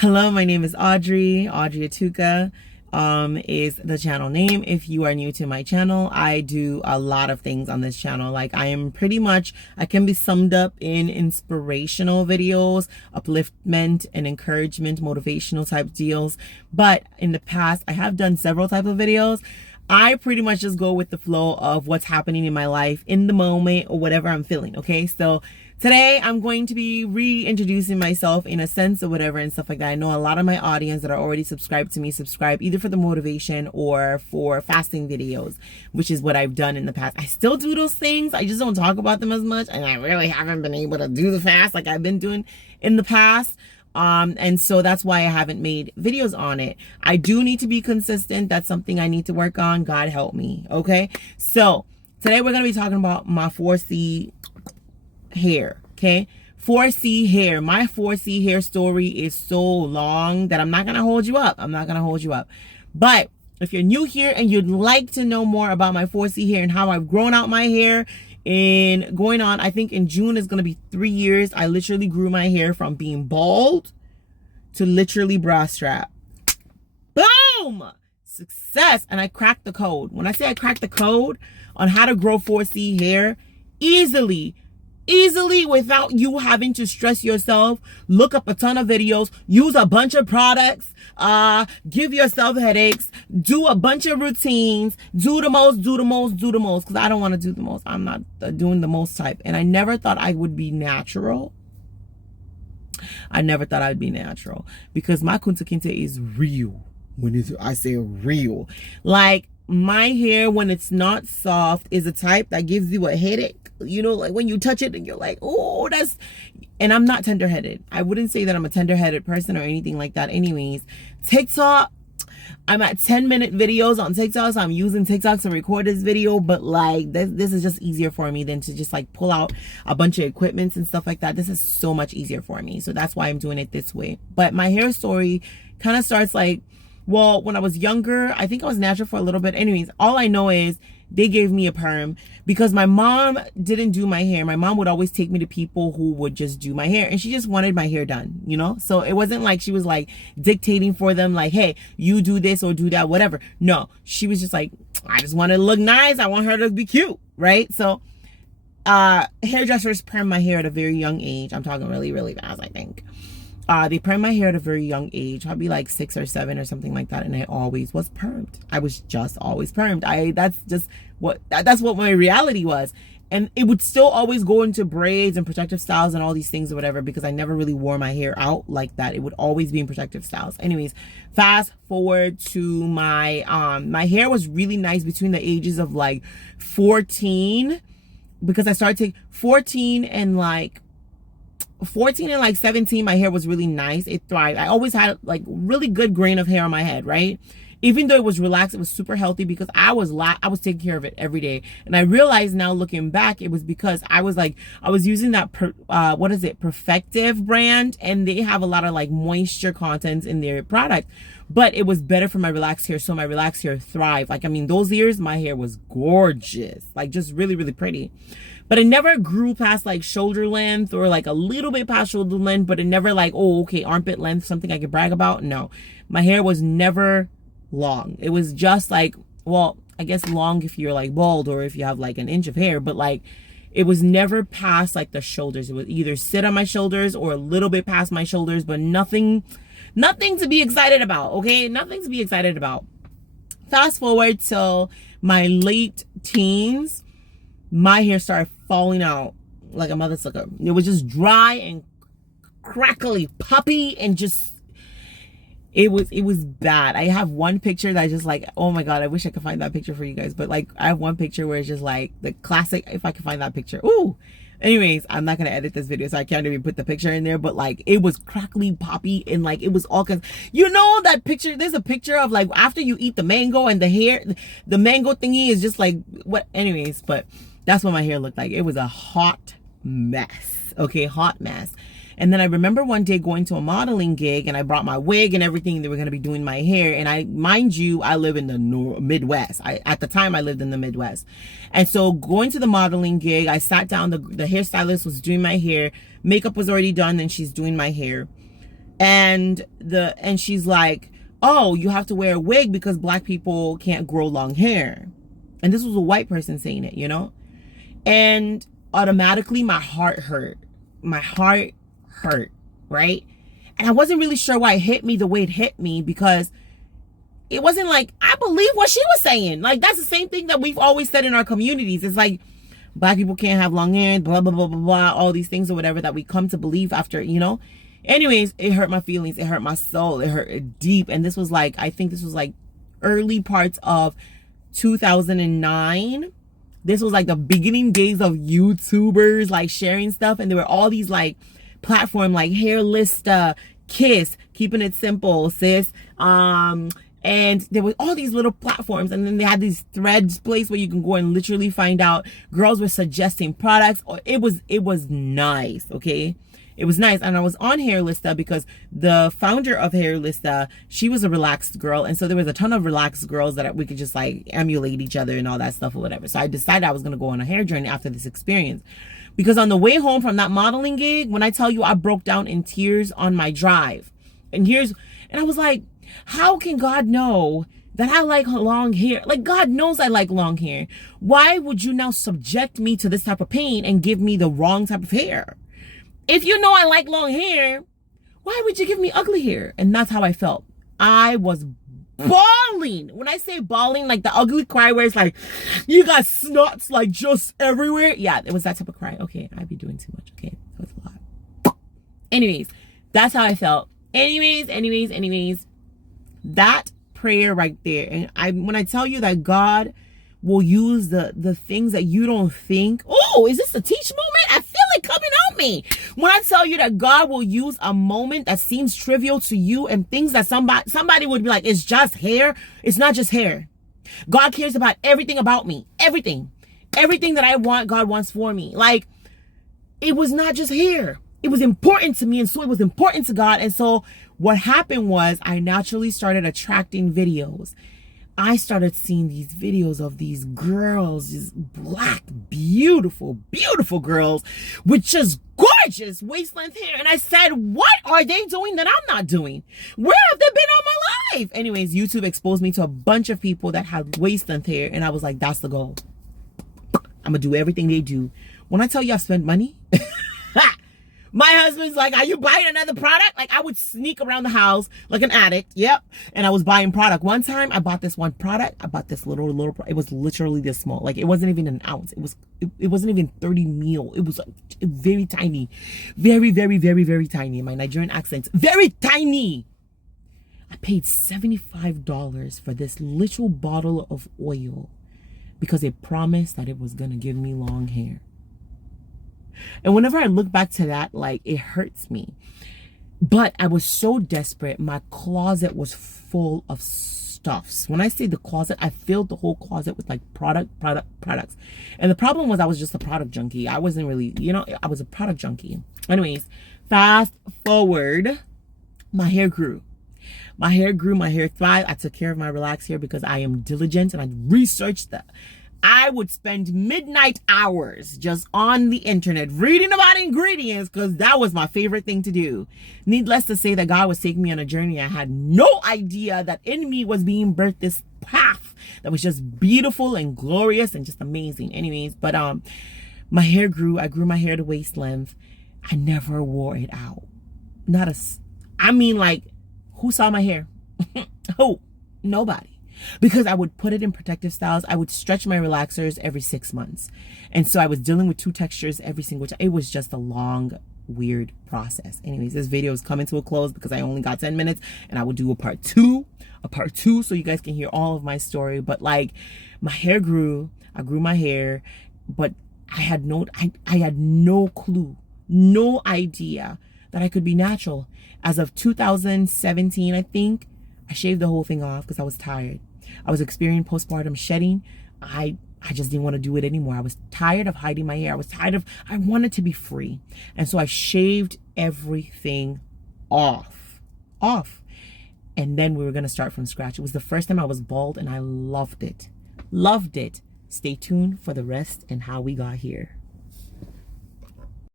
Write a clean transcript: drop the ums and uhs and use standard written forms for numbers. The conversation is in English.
Hello, my name is Audrey Atuka is the channel name. If you are new to my channel, I do a lot of things on this channel. Like I can be summed up in inspirational videos, upliftment and encouragement, motivational type deals. But in the past, I have done several types of videos. I pretty much just go with the flow of what's happening in my life in the moment or whatever I'm feeling. Okay, so today I'm going to be reintroducing myself in a sense or whatever and stuff like that. I know a lot of my audience that are already subscribed to me subscribe either for the motivation or for fasting videos, which is what I've done in the past. I still do those things. I just don't talk about them as much, and I really haven't been able to do the fast like I've been doing in the past. And so that's why I haven't made videos on it. I do need to be consistent. That's something I need to work on. God help me. Okay. So today we're going to be talking about my 4C hair. Okay. 4C hair. My 4C hair story is so long that I'm not going to hold you up. But if you're new here and you'd like to know more about my 4C hair and how I've grown out my hair, in going on, I think in June is going to be 3 years. I literally grew my hair from being bald to literally bra strap. Boom! Success! And I cracked the code. When I say I cracked the code on how to grow 4C hair easily without you having to stress yourself, look up a ton of videos, use a bunch of products, give yourself headaches, do a bunch of routines, do the most, because I don't want to do the most. I'm not doing the most type. And I never thought I would be natural. Because my kunta kinte is real. I say real. Like my hair, when it's not soft, is a type that gives you a headache. You know, like when you touch it and you're like, oh, and I'm not tender-headed. I wouldn't say that I'm a tender-headed person or anything like that. Anyways, TikTok, I'm at 10-minute videos on TikTok, so I'm using TikTok to record this video, but like this is just easier for me than to just like pull out a bunch of equipments and stuff like that. This is so much easier for me, so that's why I'm doing it this way. But my hair story kind of starts like, well, when I was younger, I think I was natural for a little bit. Anyways, all I know is they gave me a perm because my mom didn't do my hair. My mom would always take me to people who would just do my hair, and she just wanted my hair done, you know? So it wasn't like she was like dictating for them, like, hey, you do this or do that, whatever. No, she was just like, I just want to look nice. I want her to be cute, right? So hairdressers perm my hair at a very young age. I'm talking really, really fast, I think. They permed my hair at a very young age, probably like 6 or 7 or something like that, and I always was permed. I was just always permed. That's what my reality was. And it would still always go into braids and protective styles and all these things or whatever, because I never really wore my hair out like that. It would always be in protective styles. Anyways, fast forward to my my hair was really nice between the ages of like 14, because I started taking 14 and like 17, my hair was really nice. It thrived. I always had like really good grain of hair on my head, right? Even though it was relaxed, it was super healthy because I was taking care of it every day. And I realized now looking back, it was because I was using that Perfective brand, and they have a lot of like moisture contents in their product, but it was better for my relaxed hair. So my relaxed hair thrived. Like, I mean, those years my hair was gorgeous, like just really, really pretty. But it never grew past like shoulder length or like a little bit past shoulder length, but it never like, oh, okay, armpit length, something I could brag about. No, my hair was never long. It was just like, well, I guess long if you're like bald or if you have like an inch of hair, but like it was never past like the shoulders. It would either sit on my shoulders or a little bit past my shoulders, but nothing to be excited about. Okay, nothing to be excited about. Fast forward till my late teens, my hair started falling out like a mother sucker. It was just dry and crackly, puppy, and just it was bad. I have one picture that I just like, oh my god, I wish I could find that picture for you guys. But like, I have one picture where it's just like the classic. If I can find that picture, ooh. Anyways, I'm not gonna edit this video, so I can't even put the picture in there. But like, it was crackly, poppy, and like it was all you know that picture. There's a picture of like after you eat the mango and the mango thingy is just like what. Anyways, but that's what my hair looked like. It was a hot mess. Okay, hot mess. And then I remember one day going to a modeling gig, and I brought my wig and everything. They were going to be doing my hair. And mind you, I live in the Midwest. At the time, I lived in the Midwest. And so going to the modeling gig, I sat down. The hairstylist was doing my hair. Makeup was already done, and she's doing my hair. And she's like, oh, you have to wear a wig because black people can't grow long hair. And this was a white person saying it, you know? And automatically my heart hurt. My heart hurt, right? And I wasn't really sure why it hit me the way it hit me, because it wasn't like, I believe what she was saying. Like, that's the same thing that we've always said in our communities. It's like, black people can't have long hair, blah, blah, blah, blah, blah, all these things or whatever that we come to believe after, you know? Anyways, it hurt my feelings. It hurt my soul. It hurt deep. And this was like, I think this was like early parts of 2009. This was like the beginning days of YouTubers like sharing stuff. And there were all these like platform like Hairlista, Kiss, Keeping It Simple, Sis, and there were all these little platforms, and then they had these threads place where you can go and literally find out. Girls were suggesting products. It was nice, okay? It was nice. And I was on Hairlista because the founder of Hairlista, she was a relaxed girl, and so there was a ton of relaxed girls that we could just like emulate each other and all that stuff or whatever. So I decided I was going to go on a hair journey after this experience, because on the way home from that modeling gig, when I tell you I broke down in tears on my drive, and I was like, how can God know that I like long hair? Like, God knows I like long hair. Why would you now subject me to this type of pain and give me the wrong type of hair? If you know I like long hair, why would you give me ugly hair? And that's how I felt. I was bawling. When I say bawling, like the ugly cry where it's like, you got snots like just everywhere. Yeah, it was that type of cry. Okay, I'd be doing too much. Okay, that was a lot. Anyways, that's how I felt. Anyways. That prayer right there. And when I tell you that God will use the things that you don't think. Oh, is this a teach moment? I feel it coming on me. When I tell you that God will use a moment that seems trivial to you and things that somebody would be like, it's just hair. It's not just hair. God cares about everything about me. Everything that I want, God wants for me. Like, it was not just hair. It was important to me, and so it was important to God. And so what happened was I naturally started attracting videos. I started seeing these videos of these girls, these black, beautiful, beautiful girls with just gorgeous waist-length hair. And I said, what are they doing that I'm not doing? Where have they been all my life? Anyways, YouTube exposed me to a bunch of people that had waist-length hair. And I was like, that's the goal. I'm going to do everything they do. When I tell you I spent money... My husband's like, are you buying another product? Like, I would sneak around the house like an addict. Yep. And I was buying product. One time I bought this one product. I bought this little, it was literally this small. Like, it wasn't even an ounce. It wasn't even 30 mil. It was like very tiny. Very, very, very, very tiny. My Nigerian accent's very tiny. I paid $75 for this little bottle of oil because it promised that it was going to give me long hair. And whenever I look back to that, like, it hurts me. But I was so desperate. My closet was full of stuffs. When I say the closet, I filled the whole closet with like products. And the problem was I was just a product junkie. I wasn't really, I was a product junkie. Anyways, fast forward, my hair grew. My hair grew, my hair thrived. I took care of my relaxed hair because I am diligent and I researched that. I would spend midnight hours just on the internet reading about ingredients because that was my favorite thing to do. Needless to say that God was taking me on a journey. I had no idea that in me was being birthed this path that was just beautiful and glorious and just amazing. Anyways, but my hair grew. I grew my hair to waist length. I never wore it out. Like, who saw my hair? Who? Nobody. Because I would put it in protective styles. I would stretch my relaxers every 6 months. And so I was dealing with 2 textures every single time. It was just a long, weird process. Anyways, this video is coming to a close because I only got 10 minutes. And I will do a part two so you guys can hear all of my story. But like, my hair grew. I grew my hair. But I had no clue, no idea that I could be natural. As of 2017, I think, I shaved the whole thing off because I was tired. I was experiencing postpartum shedding. I just didn't want to do it anymore. I was tired of hiding my hair. I wanted to be free. And so I shaved everything off. And then we were going to start from scratch. It was the first time I was bald and I loved it. Stay tuned for the rest and how we got here.